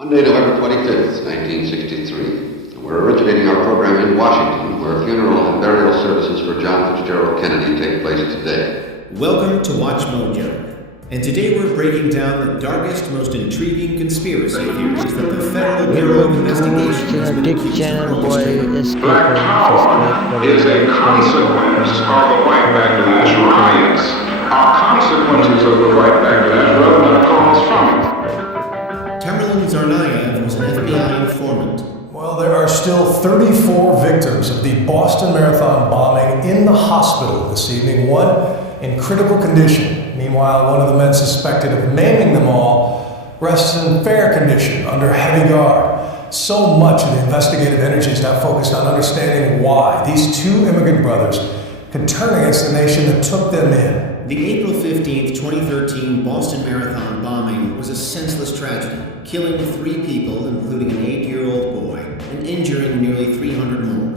Monday, November 25th, 1963. We're originating our program in Washington, where funeral and burial services for John Fitzgerald Kennedy take place today. Welcome to Watch Mojo. And today we're breaking down the darkest, most intriguing conspiracy theories that the Federal Bureau of Investigation has been accused of. Black power is a consequence of the white backlash riots. Are consequences of the white backlash rather than a cause from it. Zarnaev was an FBI informant. Well, there are still 34 victims of the Boston Marathon bombing in the hospital this evening, one in critical condition. Meanwhile, one of the men suspected of maiming them all rests in fair condition under heavy guard. So much of the investigative energy is now focused on understanding why these two immigrant brothers could turn against the nation that took them in. The April 15th, 2013 Boston Marathon bombing was a senseless tragedy, killing 3 people, including an 8-year-old boy, and injuring nearly 300 more.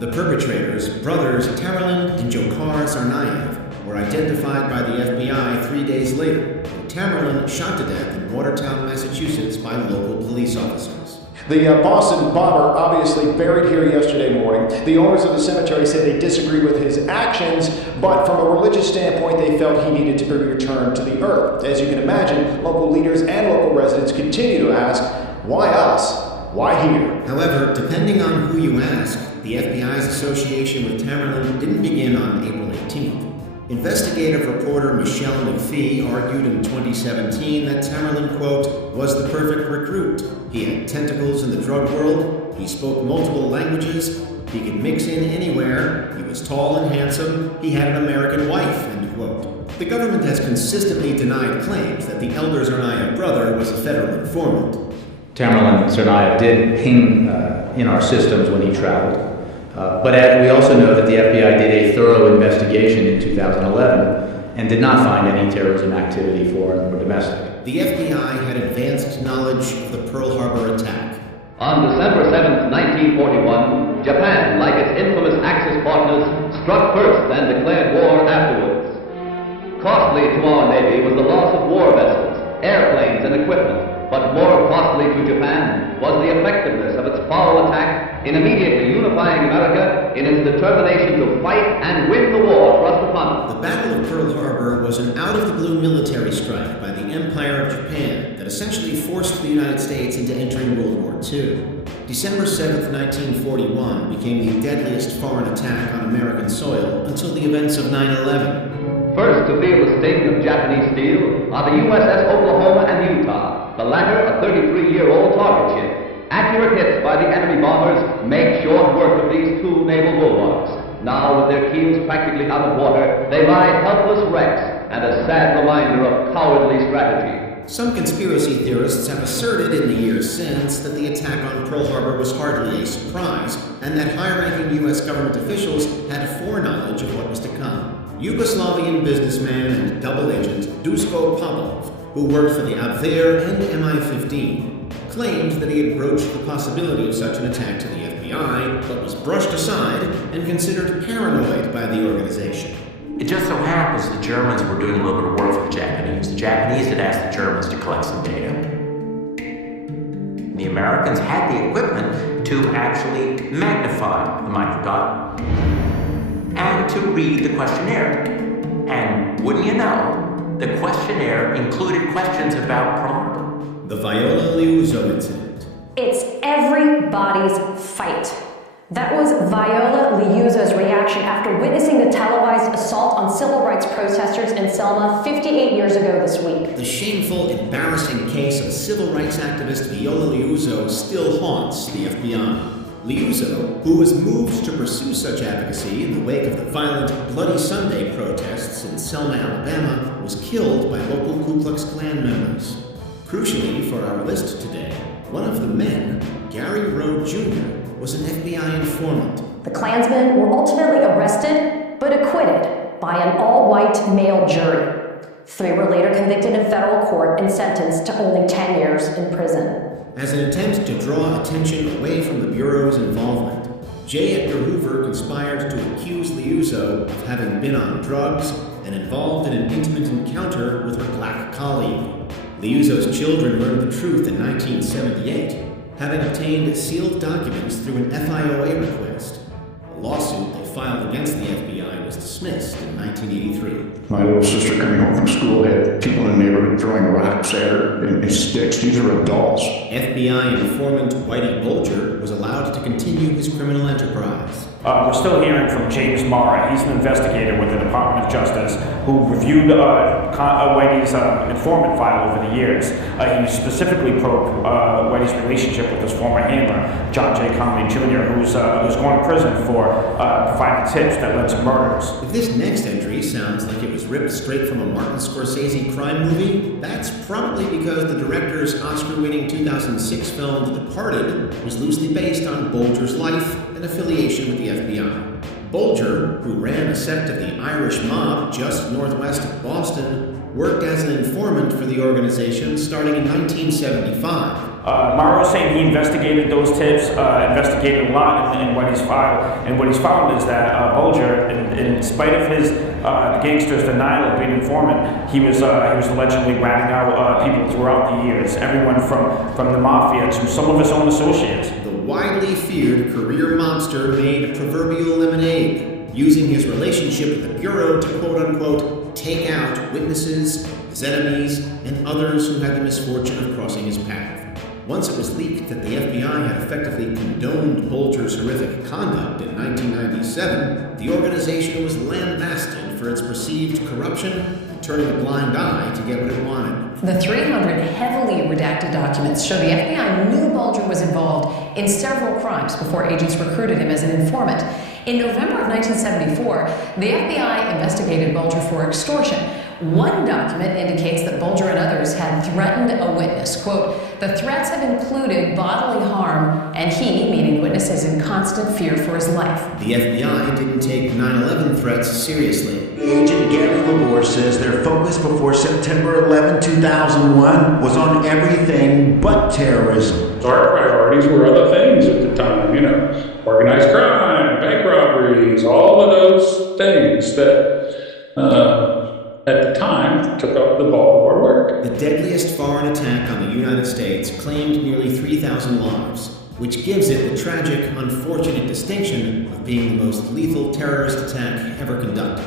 The perpetrators, brothers Tamerlan and Dzhokhar Tsarnaev, were identified by the FBI 3 days later. Tamerlan shot to death in Watertown, Massachusetts by local police officers. The Boston bomber obviously buried here yesterday morning. The owners of the cemetery said they disagree with his actions, but from a religious standpoint, they felt he needed to be returned to the earth. As you can imagine, local leaders and local residents continue to ask, why us? Why here? However, depending on who you ask, the FBI's association with Tamerlan didn't begin on April 18th. Investigative reporter Michelle McPhee argued in 2017 that Tamerlan, quote, was the perfect recruit. He had tentacles in the drug world, he spoke multiple languages, he could mix in anywhere, he was tall and handsome, he had an American wife, end quote. The government has consistently denied claims that the elder Tsarnaev brother was a federal informant. Tamerlan Tsarnaev did ping in our systems when he traveled. But we also know that the FBI did a thorough investigation in 2011 and did not find any terrorism activity, foreign or domestic. The FBI had advanced knowledge of the Pearl Harbor attack. On December 7, 1941, Japan, like its infamous Axis partners, struck first and declared war afterwards. Costly to our Navy was the loss of war vessels, airplanes, and equipment. But more costly to Japan was the effectiveness of its foul attack in immediately unifying America in its determination to fight and win the war thrust upon it. The Battle of Pearl Harbor was an out-of-the-blue military strike by the Empire of Japan that essentially forced the United States into entering World War II. December 7, 1941 became the deadliest foreign attack on American soil until the events of 9/11. First to feel the sting of Japanese steel are the USS Oklahoma and Utah, the latter a 33-year-old target ship. Accurate hits by the enemy bombers make short work of these two naval bulwarks. Now, with their keels practically out of water, they lie helpless wrecks and a sad reminder of cowardly strategy. Some conspiracy theorists have asserted in the years since that the attack on Pearl Harbor was hardly a surprise, and that high-ranking U.S. government officials had foreknowledge of what was to come. Yugoslavian businessman and double agent Duško Pavlov, who worked for the Abwehr and MI15, claimed that he had broached the possibility of such an attack to the FBI, but was brushed aside and considered paranoid by the organization. It just so happens the Germans were doing a little bit of work for the Japanese. The Japanese had asked the Germans to collect some data. The Americans had the equipment to actually magnify the microdot and to read the questionnaire. And wouldn't you know, the questionnaire included questions about Pearl Harbor. The Viola Liuzzo incident. It's everybody's fight. That was Viola Liuzzo's reaction after witnessing the televised assault on civil rights protesters in Selma 58 years ago this week. The shameful, embarrassing case of civil rights activist Viola Liuzzo still haunts the FBI. Liuzzo, who was moved to pursue such advocacy in the wake of the violent Bloody Sunday protests in Selma, Alabama, was killed by local Ku Klux Klan members. Crucially for our list today, one of the men, Gary Rowe Jr., was an FBI informant. The Klansmen were ultimately arrested, but acquitted by an all-white male jury. 3 were later convicted in federal court and sentenced to only 10 years in prison. As an attempt to draw attention away from the Bureau's involvement, J. Edgar Hoover conspired to accuse Liuzzo of having been on drugs and involved in an intimate encounter with her black colleague. Liuzzo's children learned the truth in 1978, having obtained sealed documents through an FIOA request. A lawsuit they filed against the FBI was dismissed in 1983. My little sister coming home from school had people in the neighborhood throwing rocks at her and sticks. These are adults. FBI informant Whitey Bulger was allowed to continue his criminal enterprise. We're still hearing from James Mara. He's an investigator with the Department of Justice who reviewed Whitey's informant file over the years. He specifically probed Whitey's relationship with his former handler, John J. Conley Jr., who's going to prison for providing tips that led to murders. If this next entry sounds like it was ripped straight from a Martin Scorsese crime movie, that's probably because the director's Oscar-winning 2006 film The Departed was loosely based on Bulger's life and affiliation with the FBI. Bulger, who ran a sect of the Irish mob just northwest of Boston, worked as an informant for the organization starting in 1975. Morrow's saying he investigated those tips, investigated a lot in Whitey's file, and what he's found is that Bulger, in spite of his gangster's denial of being an informant, he was allegedly ratting out people throughout the years, everyone from the mafia to some of his own associates. The widely feared career mobster made proverbial lemonade, using his relationship with the Bureau to quote-unquote take out witnesses, his enemies, and others who had the misfortune of crossing his path. Once it was leaked that the FBI had effectively condoned Bulger's horrific conduct in 1997, the organization was lambasted for its perceived corruption and turning a blind eye to get what it wanted. The 300 heavily redacted documents show the FBI knew Bulger was involved in several crimes before agents recruited him as an informant. In November of 1974, the FBI investigated Bulger for extortion. One document indicates that Bulger and others had threatened a witness. Quote, the threats have included bodily harm, and he, meaning the witness, is in constant fear for his life. The FBI didn't take 9/11 threats seriously. Agent Gary Labor says their focus before September 11, 2001 was on everything but terrorism. Our priorities were other things at the time, organized crime, bank robberies, all of those things that at the time took up the bulk of our work. The deadliest foreign attack on the United States claimed nearly 3,000 lives, which gives it the tragic, unfortunate distinction of being the most lethal terrorist attack ever conducted.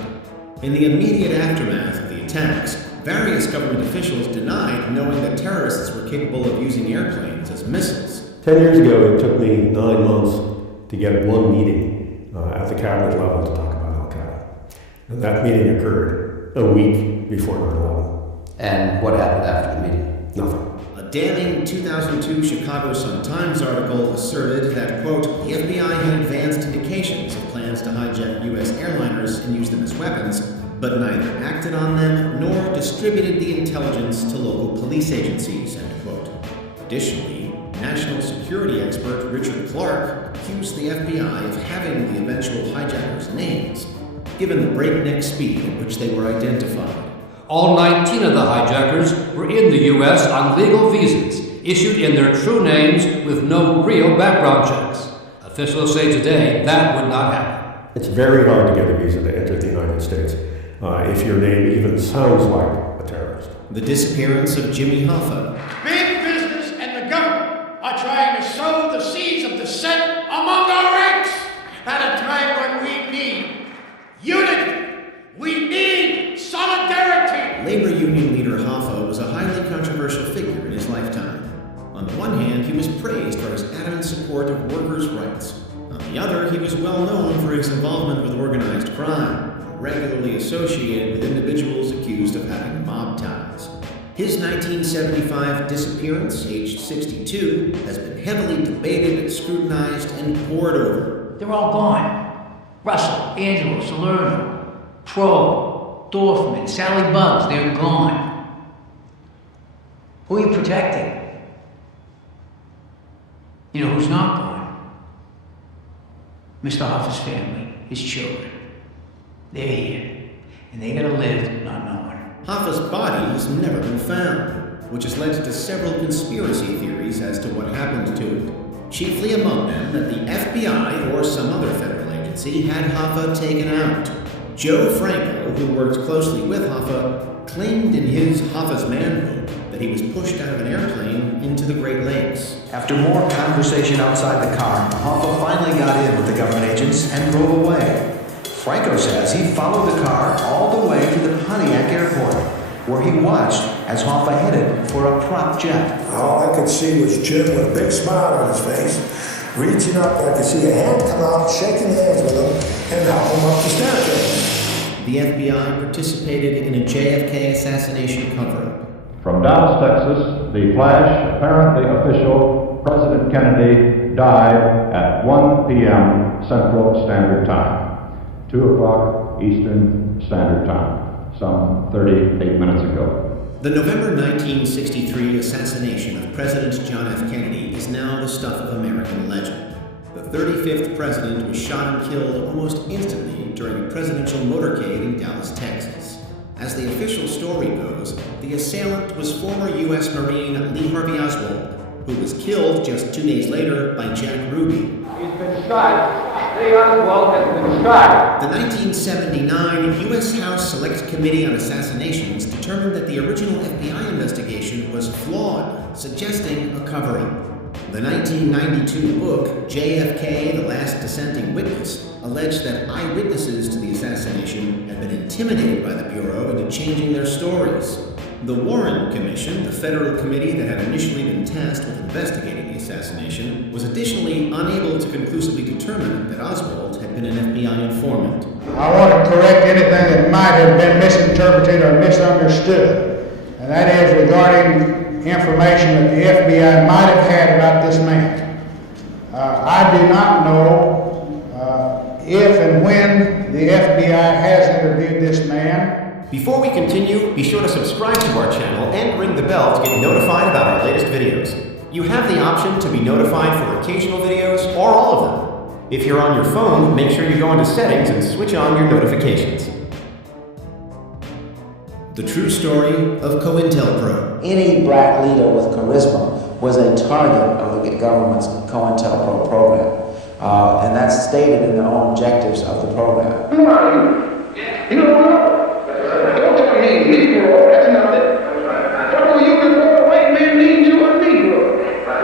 In the immediate aftermath of the attacks, various government officials denied knowing that terrorists were capable of using airplanes as missiles. 10 years ago, it took me 9 months to get one meeting at the cabinet level to talk about Al-Qaeda. And that meeting occurred a week before 9/11. And what happened after the meeting? Nothing. A damning 2002 Chicago Sun-Times article asserted that, quote, the FBI had advanced indications of plans to hijack U.S. airliners and use them as weapons, but neither acted on them nor distributed the intelligence to local police agencies, end quote. Additionally, national security expert Richard Clarke accused the FBI of having the eventual hijackers' names, given the breakneck speed at which they were identified. All 19 of the hijackers were in the U.S. on legal visas, issued in their true names with no real background checks. Officials say today that would not happen. It's very hard to get a visa to enter the United States if your name even sounds like a terrorist. The disappearance of Jimmy Hoffa. Big business and the government are trying to sow the seeds of dissent among our ranks at a time when we need unity. We need solidarity. Labor union leader Hoffa was a highly controversial figure in his lifetime. On the one hand, he was praised for his adamant support of workers' rights. On the other, he was well known for his involvement with organized crime, regularly associated with individuals accused of having mob ties. His 1975 disappearance, aged 62, has been heavily debated, scrutinized, and pored over. They're all gone. Russell, Angelo, Salerno, Pro, Dorfman, Sally Bugs, they're gone. Who are you protecting? You know who's not gone? Mr. Hoffa's family, his children. They're here, and they gotta live not knowing. Hoffa's body has never been found, which has led to several conspiracy theories as to what happened to it. Chiefly among them that the FBI or some other federal agency had Hoffa taken out. Joe Franco, who worked closely with Hoffa, claimed in his Hoffa's Man book that he was pushed out of an airplane into the Great Lakes. After more conversation outside the car, Hoffa finally got in with the government agents and drove away. Franco says he followed the car all the way to the Pontiac airport, where he watched as Hoffa headed for a prop jet. All I could see was Jim with a big smile on his face, reaching up. I could see a hand come out, shaking hands with him, and help him up the staircase. The FBI participated in a JFK assassination cover-up. From Dallas, Texas, the flash, apparently official, President Kennedy died at 1 p.m. Central Standard Time, 2 o'clock Eastern Standard Time, some 38 minutes ago. The November 1963 assassination of President John F. Kennedy is now the stuff of American legend. The 35th president was shot and killed almost instantly during a presidential motorcade in Dallas, Texas. As the official story goes, the assailant was former U.S. Marine Lee Harvey Oswald, who was killed just 2 days later by Jack Ruby. He's been shot. Lee Oswald has been shot. The 1979 U.S. House Select Committee on Assassinations determined that the original FBI investigation was flawed, suggesting a cover-up. The 1992 book, JFK, The Last Dissenting Witness, alleged that eyewitnesses to the assassination had been intimidated by the Bureau into changing their stories. The Warren Commission, the federal committee that had initially been tasked with investigating the assassination, was additionally unable to conclusively determine that Oswald had been an FBI informant. I want to correct anything that might have been misinterpreted or misunderstood, and that is regarding information that the FBI might have had about this man. I do not know if and when the FBI has interviewed this man. Before we continue, be sure to subscribe to our channel and ring the bell to get notified about our latest videos. You have the option to be notified for occasional videos or all of them. If you're on your phone, make sure you go into settings and switch on your notifications. The true story of COINTELPRO. Any black leader with charisma was a target of the government's COINTELPRO program. And that's stated in the own objectives of the program. Who are you? You know what? Don't tell me Negro, that's nothing. What were you before a white man named you a Negro?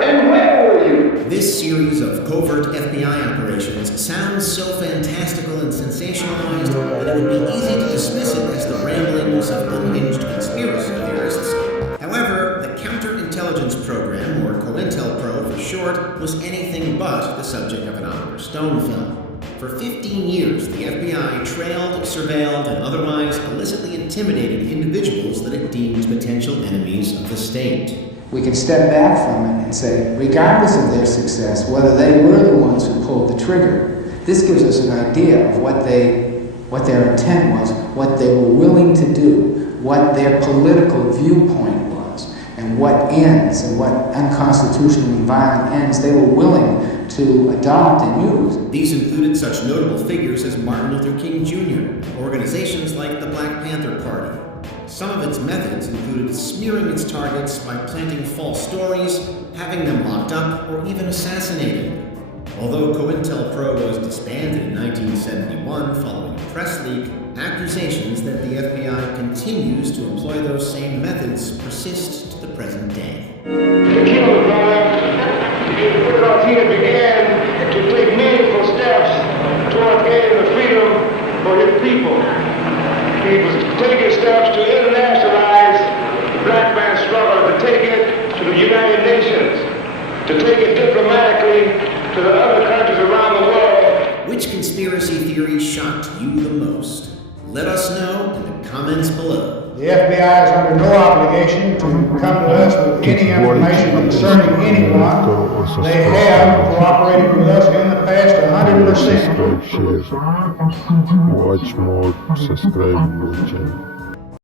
And where were you? This series of covert FBI operations sounds so fantastical and sensationalized that it would be easy to dismiss it as the ramblings of unhinged conspiracy theorists. However, the counterintelligence program, or COINTELPRO for short, was anything but the subject of an Oliver Stone film. For 15 years, the FBI trailed, surveilled, and otherwise illicitly intimidated individuals that it deemed potential enemies of the state. We can step back from it and say, regardless of their success, whether they were the ones who pulled the trigger, this gives us an idea of what their intent was, what they were willing to do, what their political viewpoint was, and what ends and what unconstitutionally violent ends they were willing to adopt and use. These included such notable figures as Martin Luther King Jr., organizations like the Black Panther Party. Some of its methods included smearing its targets by planting false stories, having them locked up, or even assassinated. Although COINTELPRO was disbanded in 1971 following a press leak, accusations that the FBI continues to employ those same methods persist to the present day. To kill the brother because he had began to take meaningful steps toward gaining the freedom for his people. He was taking steps to internationalize the black man's struggle, to take it to the United Nations, to take it diplomatically to the other countries around the world. Which conspiracy theory shocked you the most? Let us know in the comments below. The FBI is under no obligation to come to us with any information concerning anyone. They have cooperated with us in the past 100%. Subscribe, share, watch more, subscribe to the channel.